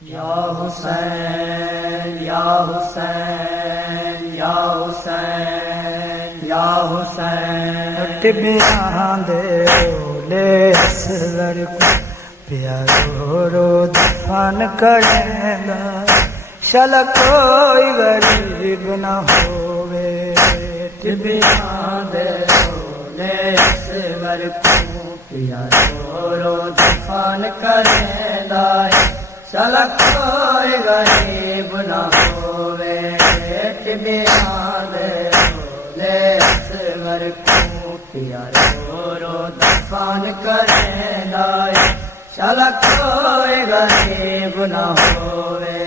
या हुसैन या हुसैन या हुसैन या हुसैन। टिबियां दे ओले असगर को प्यारो रो दफन करेंदा, शल कोई गरीब न होवे। टिबियां दे ओले असगर को प्यारो रो दफन करेंदा, चल कोई गरीब न होवे। टिबियां दे ओले असगर को प्यारो रो दफन करेंदा, चल कोई गरीब न होवे।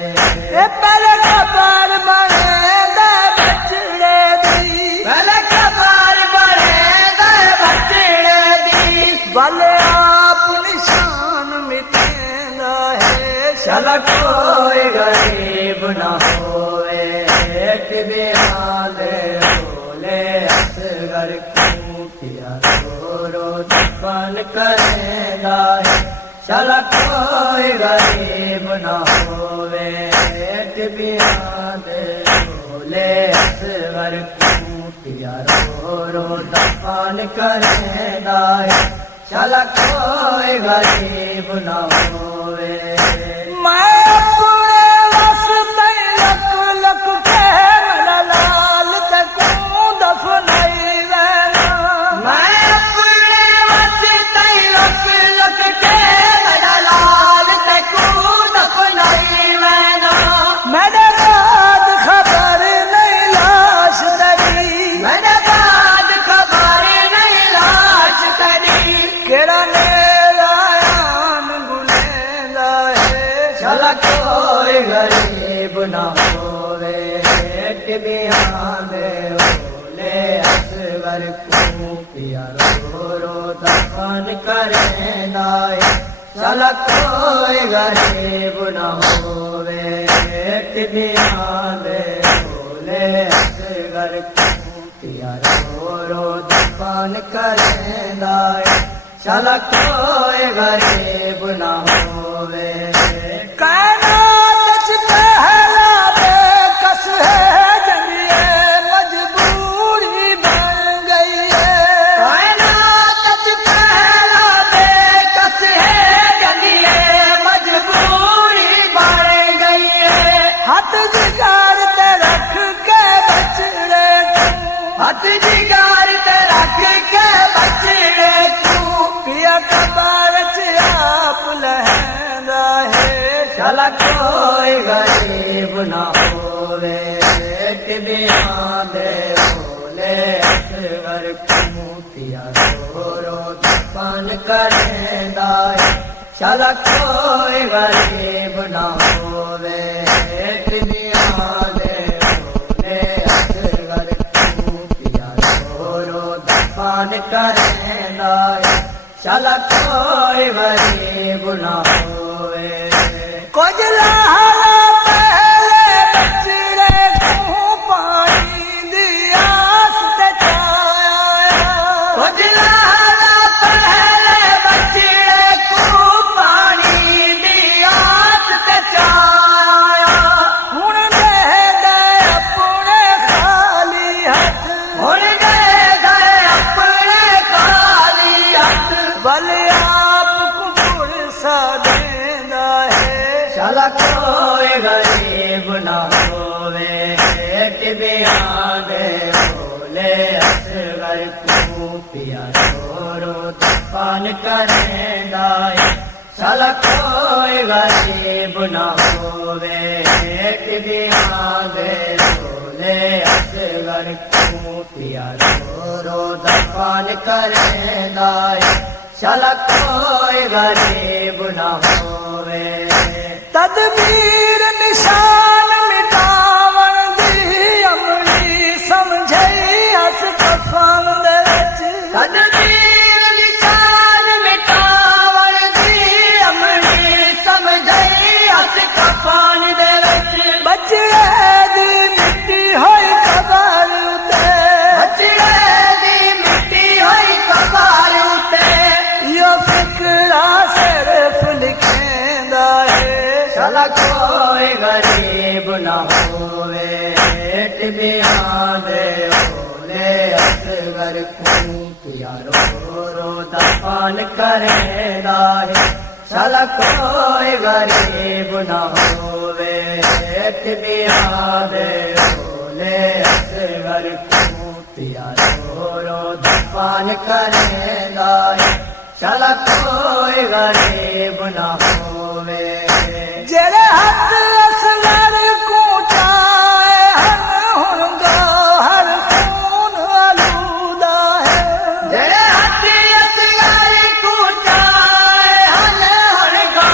पहले खबर बनेंदा बचड़े दी, पहले खबर बनेंदा बचड़े दी, भले आप निशान मिटेंदा है। चल कोई गरीब न होवे। टिबियां दे ओले असगर को प्यारो रो दफन करेंदा, चल कोई गरीब न होवे। टिबियां दे ओले असगर को प्यारो रो दफन करेंदा, चल कोई गरीब न होवे। मैं अपने वास्ते लख लख के मेरा लाल ते को दफनाई लेना। मैं अपने वास्ते लख लख के मेरा लाल ते को दफनाई लेना। मेरे बाद खबर नहीं लाश तेरी, मेरे बाद खबर नहीं लाश तेरी, केड़ा नेरायान गुलेंदा है। चल कोई गरीब न होवे। टिबियां दे ओले असगर को प्यारो रो दफन करेंदा, चल कोई गरीब न होवे। टिबियां दे ओले असगर को प्यारो रो दफन करेंदा, चल कोई गरीब न होवे। कायनात च पहला बेकस है, जंगिए मजबूरी बन गई है। कायनात च पहला बेकस है, जंगिए मजबूरी बन गई है। हाथ जिगार ते रख के बचड़े को, हाथ जिगार ते रख के बचड़े को, पिया कबार च आप लहंदा है। चल कोई गरीब न होवे। टिबियां दे ओले असगर को प्यारो रो दफन करेंदा, चल कोई गरीब न होवे। टिबियां दे ओले असगर को प्यारो रो दफन करेंदा, चल कोई गरीब न होवे। कुछ लहरा पहले बचड़े को पानी दी आस ते छाया। कुछ लहरा पहले बचड़े को पानी दी आस ते छाया। हुण दे दे अपने खाली हथ, हुण दे दे अपने खाली हथ, भले आप को सा देंदा है। चल कोई गरीब न होवे। टिबियां दे ओले असगर को प्यारो रो दफन करेंदा, चल कोई गरीब न होवे। टिबियां दे ओले असगर को प्यारो रो दफन करेंदा, चल कोई गरीब न होवे। तदबीर निशान मिटावन दी अमली समझई हस कफन दे विच। तदबीर निशान मिटावन दी अमली समझई हस कफन दे विच। बचड़े दी मिट्टी होई कबर उते, बचड़े दी मिट्टी होई कबर उते, यो फिकरा सिर्फ लिखेंदा है। चला कोई गरीब न होवे टिबियां दे ओले असगर खूंटिया रो रो दफन करेंदा है चला कोई गरीब न होवे टिबियां दे ओले असगर खूंटिया रो रो दफन करेंदा है चला कोई गरीब न होवे जेरे हथ असगर को चाहे हन हुनगा हर खून आलूदा है जेरे हथ असगर को चाहे हन हुनगा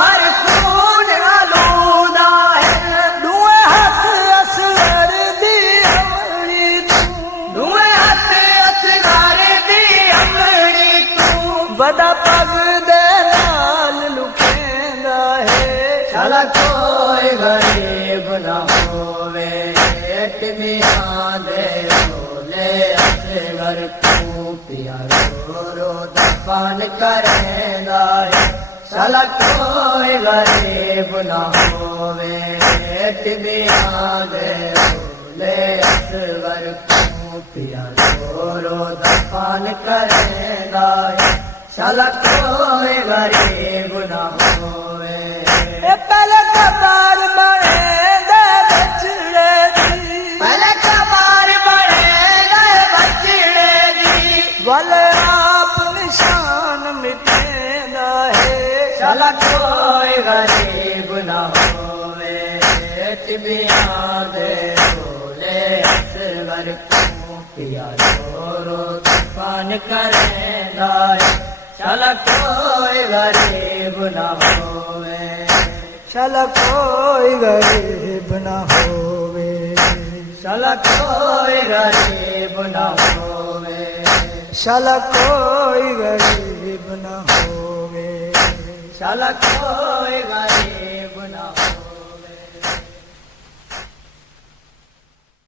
हर खून आलूदा है दुए हथ असगर दी हमरी तू दुए हथ असगर दी हमरी तू बड़ा पग दे नाल लुकेंदा है चला कोई गरीब न होवे टिबियां दे ओले असगर खूंटिया रो रो दफन करेंदा है चला कोई गरीब न होवे टिबियां दे ओले असगर खूंटिया रो रो दफन करेंदा है चला कोई गरीब न होवे ए पहले कबार बने दे बचड़े दी पहले कबार बने गए बचड़े दी वल आप निशान मिटेंदा है चला कोई गरीब न होवे टिबियां दे ओले असगर खूंटिया रो रो दफन करेंदा है चला कोई गरीब न होवे चला कोई गरीब न होवे चला कोई गरीब न होवे चला कोई गरीब न होवे चला कोई